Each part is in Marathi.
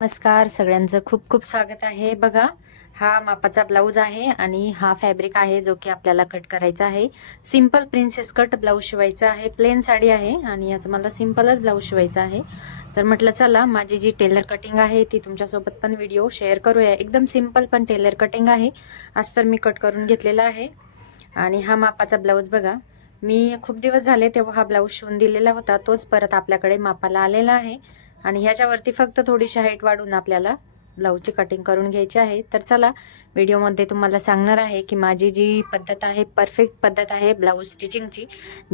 नमस्कार सगळ्यांचं खूप खूप स्वागत आहे. बघा हा मापाचा ब्लाऊज आहे आणि हा फॅब्रिक आहे जो की आपल्याला कट करायचा आहे. सिंपल प्रिन्सेस कट ब्लाऊज शिवायचा आहे. प्लेन साडी आहे आणि याचं मला सिम्पलच ब्लाऊज शिवायचा आहे. तर म्हटलं चला माझी जी टेलर कटिंग आहे ती तुमच्यासोबत पण व्हिडिओ शेअर करूया. एकदम सिंपल पण टेलर कटिंग आहे. आज तर मी कट करून घेतलेला आहे. आणि हा मापाचा ब्लाऊज बघा मी खूप दिवस झाले तेव्हा हा ब्लाऊज शिवून दिलेला होता. तोच परत आपल्याकडे मापाला आलेला आहे. आणि ह्याच्यावरती फक्त थोडीशी हाईट वाढून आपल्याला ब्लाऊजची कटिंग करून घ्यायची आहे. तर चला व्हिडिओमध्ये तुम्हाला सांगणार आहे की माझी जी पद्धत आहे परफेक्ट पद्धत आहे ब्लाऊज स्टिचिंगची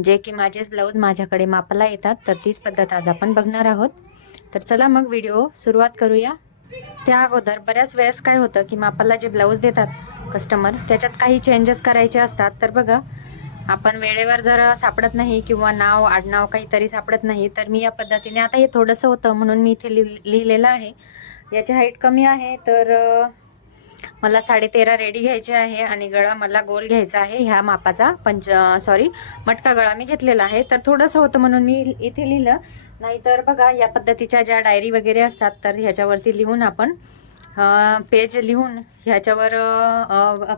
जे की माझेच ब्लाऊज माझ्याकडे मापाला येतात तर तीच पद्धत आज आपण बघणार आहोत. तर चला मग व्हिडिओ सुरुवात करूया. त्या अगोदर बऱ्याच वेळेस काय होतं की मापाला जे ब्लाऊज देतात कस्टमर त्याच्यात काही चेंजेस करायचे असतात. तर बघा आपण वेळेवर जर सापडत नाही किंवा नाव आडनाव काहीतरी सापडत नाही तर मी या पद्धतीने आता हे थोडंसं होतं म्हणून मी इथे लि लिहिलेलं आहे. याची हाईट कमी आहे तर मला मला साडेतेरा रेडी घ्यायचे आहे आणि गळा मला गोल घ्यायचा आहे. ह्या मापाचा पंच सॉरी मटका गळा मी घेतलेला आहे. तर थोडंसं होतं म्हणून मी इथे लिहिलं. नाहीतर बघा या पद्धतीच्या ज्या डायरी वगैरे असतात तर ह्याच्यावरती लिहून आपण पेज लिहून ह्याच्यावर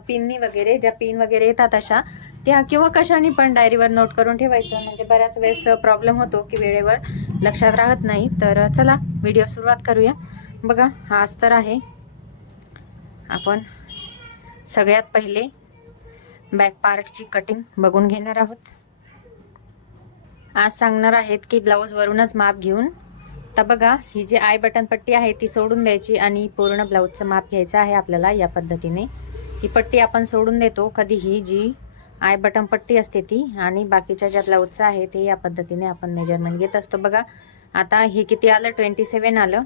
पिननी वगैरे ज्या पिन वगैरे येतात अशा त्या किंवा कशाने पण डायरीवर नोट करून ठेवायचं. म्हणजे बऱ्याच वेळेस प्रॉब्लेम होतो की वेळेवर लक्षात राहत नाही. तर चला व्हिडिओ सुरुवात करूया. बघा हा अस्तर आहे. आपण सगळ्यात पहिले बॅक पार्टची कटिंग बघून घेणार आहोत. आज सांगणार आहेत की ब्लाऊजवरूनच माप घेऊन. तर बघा ही जी आय बटन पट्टी आहे ती सोडून द्यायची आणि पूर्ण ब्लाऊजचं माप घ्यायचं आहे आपल्याला या पद्धतीने. ही पट्टी आपण सोडून देतो. कधीही जी आय बटन पट्टी असते ती आणि बाकीच्या ज्या ब्लाऊजचं आहे ते या पद्धतीने आपण मेजरमेंट घेत असतो. बघा आता हे किती आलं? ट्वेंटी सेवन आलं.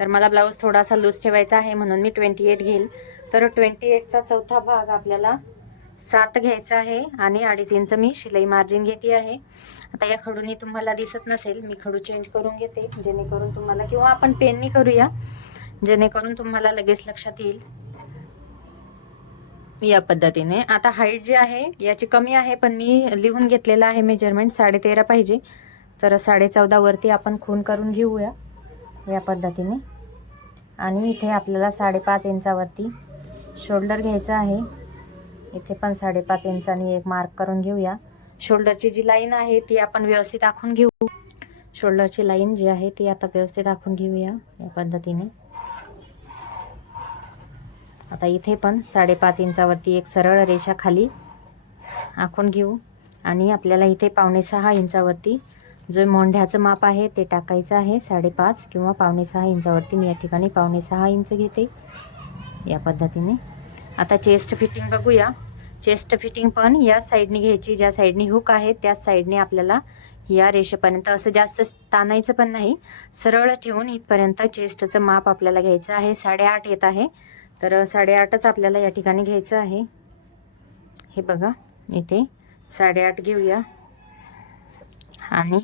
तर मला ब्लाऊज थोडासा लूज ठेवायचा आहे म्हणून मी ट्वेंटी एट घेईल. तर ट्वेंटी एटचा चौथा भाग आपल्याला सात घ्यायचा आहे आणि अडीच इंच मी शिलाई मार्जिन घेते आहे. आता या खडूनी तुम्हाला दिसत नसेल मी खडू चेंज करून घेते जेणेकरून तुम्हाला किंवा आपण पेननी करूया जेणेकरून तुम्हाला लगेच लक्षात येईल. या पद्धतीने. आता हाईट जी आहे याची कमी आहे पण मी लिहून घेतलेलं आहे मेजरमेंट साडेतेरा पाहिजे. तर साडे चौदावरती आपण खून करून घेऊया या पद्धतीने. आणि इथे आपल्याला साडेपाच इंचावरती शोल्डर घ्यायचं आहे. इथे पण साडेपाच इंचानी एक मार्क करून घेऊया. शोल्डरची जी लाईन आहे ती आपण व्यवस्थित आखून घेऊ. शोल्डरची लाईन जी आहे ती आता व्यवस्थित आखून घेऊया या पद्धतीने. आता इथे पण साडेपाच इंचावरती एक सरळ रेषा खाली आखून घेऊ. आणि आपल्याला इथे पावणे सहा इंचावरती जो मोंढ्याचं माप आहे ते टाकायचं आहे. साडेपाच किंवा पावणे सहा इंचावरती मी या ठिकाणी पावणे सहा इंच घेते या पद्धतीने. आता चेस्ट फिटिंग बघूया. चेस्ट फिटिंग पण या साईडने घ्यायची ज्या साईडने हुक आहे त्याच साईडने आपल्याला या रेषेपर्यंत असं जास्त ताणायचं पण नाही. सरळ ठेवून इथपर्यंत चेस्टचं माप आपल्याला घ्यायचं आहे. साडेआठ येत आहे. तर साडेआठच आपल्याला या ठिकाणी घ्यायचं आहे. हे बघा इथे साडेआठ घेऊया. आणि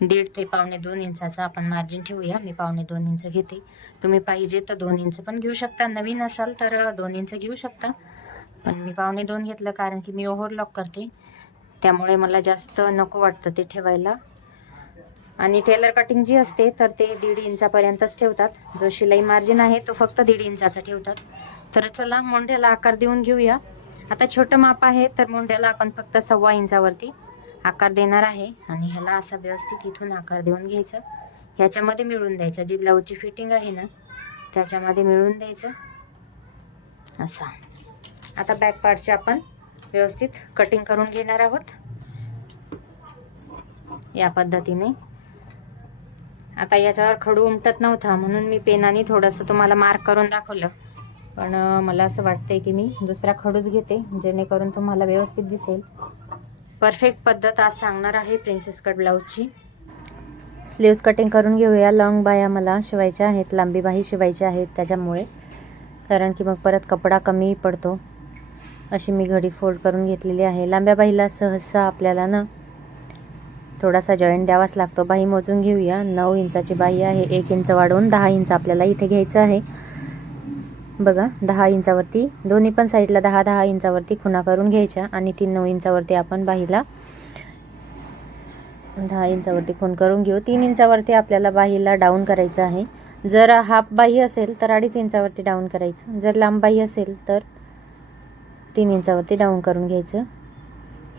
दीड ते पावणे दोन इंचाचं आपण मार्जिन ठेवूया. मी पावणे दोन इंच घेते. तुम्ही पाहिजे तर दोन इंच पण घेऊ शकता. नवीन असाल तर दोन इंच घेऊ शकता. पण मी पावणे दोन घेतलं कारण की मी ओव्हरलॉक करते. त्यामुळे मला जास्त नको वाटतं ते ठेवायला. आणि टेलर कटिंग जी असते तर ते दीड इंचापर्यंतच ठेवतात. जो शिलाई मार्जिन आहे तो फक्त दीड इंचाचा ठेवतात. तर चला मोंढ्याला आकार देऊन घेऊया. आता छोटं माप आहे तर मोंढ्याला आपण फक्त सव्वा इंचावरती आकार देणार आहे. आणि ह्याला असा व्यवस्थित इथून आकार देऊन घ्यायचं. ह्याच्यामध्ये मिळून द्यायचं. जी ब्लाऊजची फिटिंग आहे ना त्याच्यामध्ये मिळून द्यायचं. असा. आता बॅक पार्टचे आपण व्यवस्थित कटिंग करून घेणार आहोत. या पद्धतीने. आता याच्यावर खडू उमटत नव्हता म्हणून मी पेनाने थोडंसं तुम्हाला मार्क करून दाखवलं. पण मला असं वाटतंय की मी दुसरा खडूच घेते जेणेकरून तुम्हाला व्यवस्थित दिसेल. परफेक्ट पद्धत आज सांगणार आहे प्रिन्सेस कट ब्लाऊजची स्लीव्ज कटिंग करून घेऊया. लॉंग बाया मला शिवायच्या आहेत लांबी बाही शिवायच्या आहेत त्याच्यामुळे. कारण की मग परत कपडा कमी पडतो. अशी मी घडी फोल्ड करून घेतलेली आहे. लांब्या बाहीला सहसा आपल्याला ना थोडासा जॉईंट द्यावाच लागतो. बाही मोजून घेऊया. नऊ इंचाची बाही आहे. एक इंच वाढवून दहा इंच आपल्याला इथे घ्यायचं आहे. बघा दहा इंचावरती दोन्ही पण साईडला दहा दहा इंचावरती खुणा करून घ्यायच्या आणि तीन नऊ इंचावरती आपण बाहीला दहा इंचावरती खूण करून घेऊ. तीन इंचावरती आपल्याला बाहीला डाऊन करायचं आहे. जर हाफ बाही असेल तर अडीच इंचावरती डाऊन करायचं. जर लांब बाही असेल तर तीन इंचावरती डाऊन करून घ्यायचं.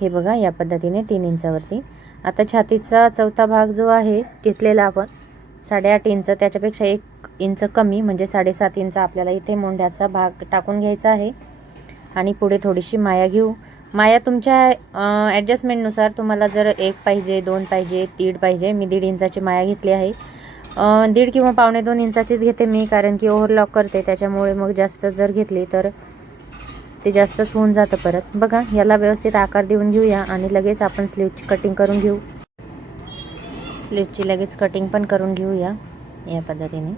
हे बघा या पद्धतीने तीन इंचावरती आता छातीचा चौथा भाग जो आहे घेतलेला आपण साडेआठ इंच त्याच्यापेक्षा एक इंच कमी म्हणजे साडेसात इंच आपल्याला इथे मोंढ्याचा भाग टाकून घ्यायचा आहे. आणि पुढे थोडीशी माया घेऊ. माया तुमच्या ॲडजस्टमेंटनुसार तुम्हाला जर एक पाहिजे दोन पाहिजे दीड पाहिजे मी दीड इंचाची माया घेतली आहे. दीड किंवा पावणे दोन इंचाचीच घेते मी कारण की ओव्हरलॉक करते त्याच्यामुळे मग जास्त जर घेतली तर ते जास्तच होऊन जातं परत. बघा याला व्यवस्थित आकार देऊन घेऊया आणि लगेच आपण स्लीवची कटिंग करून घेऊ. स्लीवची लगेच कटिंग पण करून घेऊया या पद्धतीने.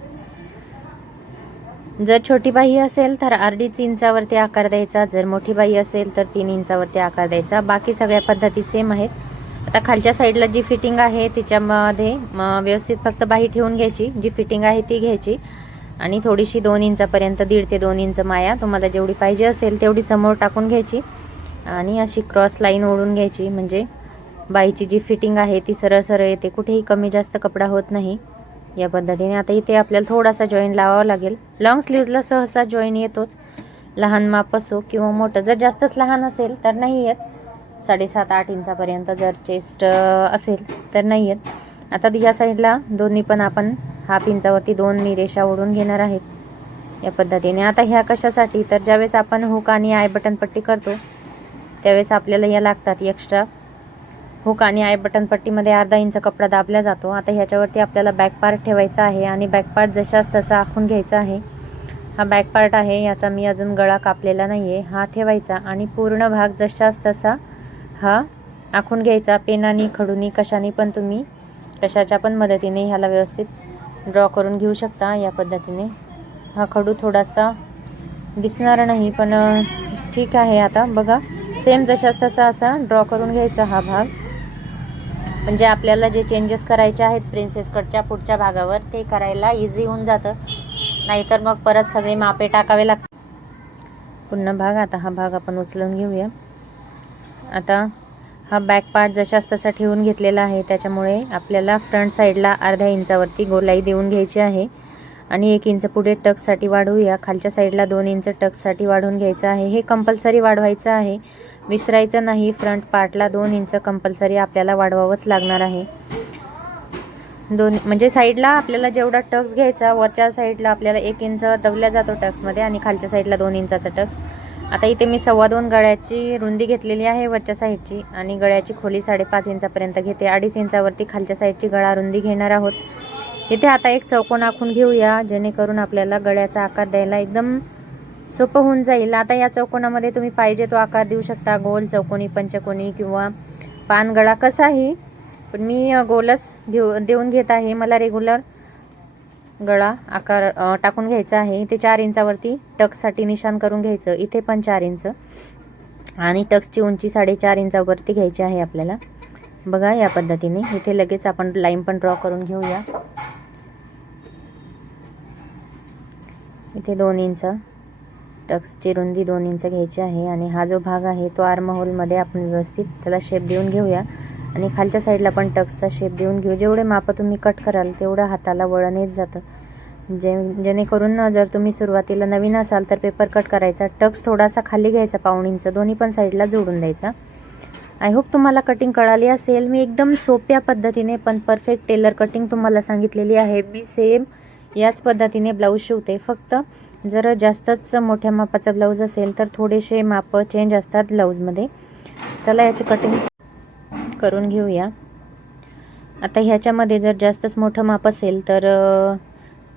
जर छोटी बाही असेल तर अर्धीच इंचावरती आकार द्यायचा जर मोठी बाही असेल तर तीन इंचावरती आकार द्यायचा. बाकी सगळ्या पद्धती सेम आहेत. आता खालच्या साईडला जी फिटिंग आहे तिच्यामध्ये व्यवस्थित फक्त बाही ठेवून घ्यायची. जी फिटिंग आहे ती घ्यायची. आणि थोडीशी दोन इंचापर्यंत दीड ते दोन इंच माया तुम्हाला जेवढी पाहिजे असेल तेवढी समोर टाकून घ्यायची. आणि अशी क्रॉस लाईन ओढून घ्यायची म्हणजे बाईची जी फिटिंग आहे ती सरळ सरळ येते कुठेही कमी जास्त कपडा होत नाही. या पद्धतीने आता इथे आपल्याला थोडासा जॉईन लावावा लागेल. लॉंग स्लीव्जला सहसा जॉईन येतोच. लहान माप असो किंवा मोठं जर जास्तच लहान असेल तर नाही येत. साडेसात आठ इंचापर्यंत जर चेस्ट असेल तर नाही येत. आता या साईडला दोन्ही पण आपण हाफ इंचावरती दोन मी रेषा ओढून घेणार आहेत या पद्धतीने. आता ह्या कशासाठी? तर ज्यावेळेस आपण हुक आणि आय बटन पट्टी करतो त्यावेळेस आपल्याला या लागतात एक्स्ट्रा हुक आणि आय बटन पट्टीमध्ये अर्धा इंच कपडा दाबला जातो. आता ह्याच्यावरती आपल्याला बॅक पार्ट ठेवायचा आहे आणि बॅक पार्ट जशाच तसा आखून घ्यायचा आहे. हा बॅक पार्ट आहे याचा मी अजून गळा कापलेला नाही आहे हा ठेवायचा आणि पूर्ण भाग जशाच तसा हा आखून घ्यायचा. पेनानी खडूनी कशाने पण तुम्ही कशाच्या पण मदतीने ह्याला व्यवस्थित ड्रॉ करून घेऊ शकता या पद्धतीने. हा खडू थोडासा दिसणार नाही पण ठीक आहे आता. बघा सेम जशाच तसा असा ड्रॉ करून घ्यायचा हा भाग. म्हणजे आपल्याला जे चेंजेस करायचे आहेत प्रिन्सेस कटच्या पुढच्या भागावर ते करायला इझी होऊन जातं. नाहीतर मग परत सगळे मापे टाकावे लागतात. पुन्हा भाग आता हा भाग आपण उचलून घेऊया. आता हा बॅक पार्ट जशाच तसा ठेवून घेतलेला आहे त्याच्यामुळे आपल्याला फ्रंट साईडला अर्ध्या इंचावरती गोलाई देऊन घ्यायची आहे. आणि एक इंच पुढे टक्ससाठी वाढवूया. खालच्या साईडला दोन इंच टक्ससाठी वाढवून घ्यायचं आहे. हे कंपल्सरी वाढवायचं आहे. विसरायचं नाही. फ्रंट पार्टला दोन इंच कंपल्सरी आपल्याला वाढवावंच लागणार आहे. दोन म्हणजे साईडला आपल्याला जेवढा टक्स घ्यायचा वरच्या साईडला आपल्याला एक इंच दबल्या जातो टक्समध्ये आणि खालच्या साईडला दोन इंचाचा टक्स आता इथे मी सव्वा दोन गळ्याची रुंदी घेतलेली आहे वरच्या साईडची आणि गळ्याची खोली साडेपाच इंचापर्यंत घेते. अडीच इंचावरती खालच्या साईडची गळा रुंदी घेणार आहोत. इथे आता एक चौकोन आखून घेऊया जेणेकरून आपल्याला गळ्याचा आकार द्यायला एकदम सोपं होऊन जाईल. आता या चौकोनामध्ये तुम्ही पाहिजे तो आकार देऊ शकता. गोल चौकोनी पंचकोनी किंवा पानगळा कसाही. पण मी गोलच घेऊ देऊन घेत आहे. मला रेग्युलर गळा आकार टाकून घ्यायचा आहे. इथे चार इंचावरती टक्ससाठी निशाण करून घ्यायचं. इथे पण चार इंच. आणि टक्सची उंची साडेचार इंचावरती घ्यायची आहे आपल्याला. बघा या पद्धतीने. इथे लगेच आपण लाईन पण ड्रॉ करून घेऊया. इथे दोन इंच. टक्सची रुंदी दोन इंच घ्यायची आहे. आणि हा जो भाग आहे तो आर्महोलमध्ये आपण व्यवस्थित त्याला शेप देऊन घेऊया. आणि खालच्या साईडला पण टक्सचा शेप देऊन घेऊ. जेवढे मापं तुम्ही कट कराल तेवढं हाताला वळण येत जातं. जे जेणेकरून जर तुम्ही सुरुवातीला नवीन असाल तर पेपर कट करायचा. टक्स थोडासा खाली घ्यायचा पाहुणींचा दोन्ही पण साईडला जोडून द्यायचा. आय होप तुम्हाला कटिंग कळाली असेल. मी एकदम सोप्या पद्धतीने पण परफेक्ट टेलर कटिंग तुम्हाला सांगितलेली आहे. मी सेम याच पद्धतीने ब्लाऊज शिवते. फक्त जर जास्तच मोठ्या मापाचा ब्लाऊज असेल तर थोडेसे माप चेंज असतात ब्लाऊजमध्ये चला याची कटिंग करून घेऊया. आता ह्याच्यामध्ये जर जास्तच मोठं माप असेल तर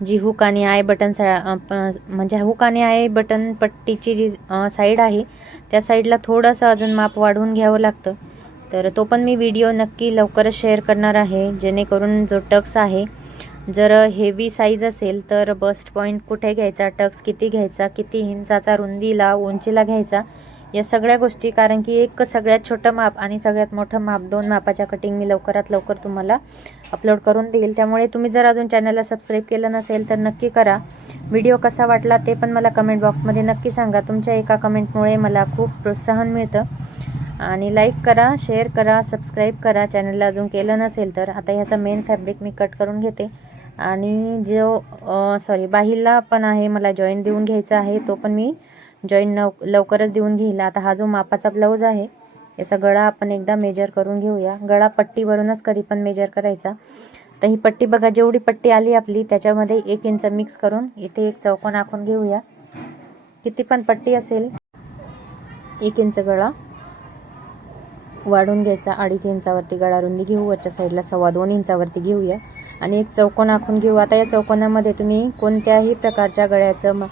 जी हुक आणि आय बटन सा प- म्हणजे हुक आणि आय बटन पट्टीची जी साईड आहे त्या साईडला थोडंसं अजून माप वाढवून घ्यावं लागतं. तर तो पण मी व्हिडिओ नक्की लवकरच शेअर करणार आहे जेणेकरून जो टक्स आहे जर हेवी साईज असेल तर बस्ट पॉईंट कुठे घ्यायचा टक्स किती घ्यायचा किती इंचाचा रुंदीला उंचीला घ्यायचा या सगळ्या गोष्टी कारण की एक सगळ्यात छोटं माप आणि सगळ्यात मोठं माप दोन मापाच्या कटिंग मी लवकरात लवकर तुम्हाला अपलोड करून देईल. त्यामुळे तुम्ही जर अजून चॅनलला सबस्क्राईब केलं नसेल तर नक्की करा. व्हिडिओ कसा वाटला ते पण मला कमेंट बॉक्समध्ये नक्की सांगा. तुमच्या एका कमेंटमुळे मला खूप प्रोत्साहन मिळतं. आणि लाईक करा शेअर करा सबस्क्राईब करा. चॅनलला अजून केलं नसेल तर आता ह्याचा मेन फॅब्रिक मी कट करून घेते. आणि जो सॉरी बाहीला पण आहे मला जॉईन देऊन घ्यायचा आहे तो पण मी जॉईन नव लवकरच देऊन घेईल. आता हा जो मापाचा ब्लाऊज आहे याचा गळा आपण एकदा मेजर करून घेऊया. गळा पट्टीवरूनच कधी पण मेजर करायचा. तर ही पट्टी बघा जेवढी पट्टी आली आपली त्याच्यामध्ये एक इंच मिक्स करून इथे एक चौकोन आखून घेऊया. किती पण पट्टी असेल एक इंच गळा वाढून घ्यायचा. अडीच इंचावरती गळा रुंदी घेऊ वरच्या साईडला सव्वा दोन इंचावरती घेऊया. आणि एक चौकोन आखून घेऊ. आता या चौकोनामध्ये तुम्ही कोणत्याही प्रकारच्या गळ्याचं म-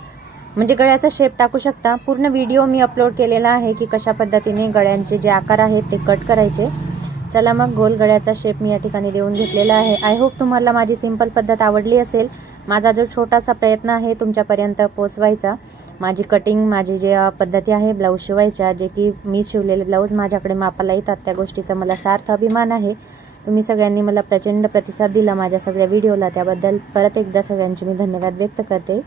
म्हणजे गळ्याचा शेप टाकू शकता. पूर्ण व्हिडिओ मी अपलोड केलेला आहे की कशा पद्धतीने गळ्यांचे जे आकार आहेत ते कट करायचे. चला मग गोल गळ्याचा शेप मी या ठिकाणी देऊन घेतलेला आहे. आय होप तुम्हाला माझी सिंपल पद्धत आवडली असेल. माझा जो छोटासा प्रयत्न आहे तुमच्यापर्यंत पोचवायचा माझी कटिंग माझी जे पद्धती आहे ब्लाऊज शिवायच्या जे की मी शिवलेले ब्लाऊज माझ्याकडे मापाला येतात त्या गोष्टीचा मला सार्थ अभिमान आहे. तुम्ही सगळ्यांनी मला प्रचंड प्रतिसाद दिला माझ्या सगळ्या व्हिडिओला त्याबद्दल परत एकदा सगळ्यांचे मी धन्यवाद व्यक्त करते.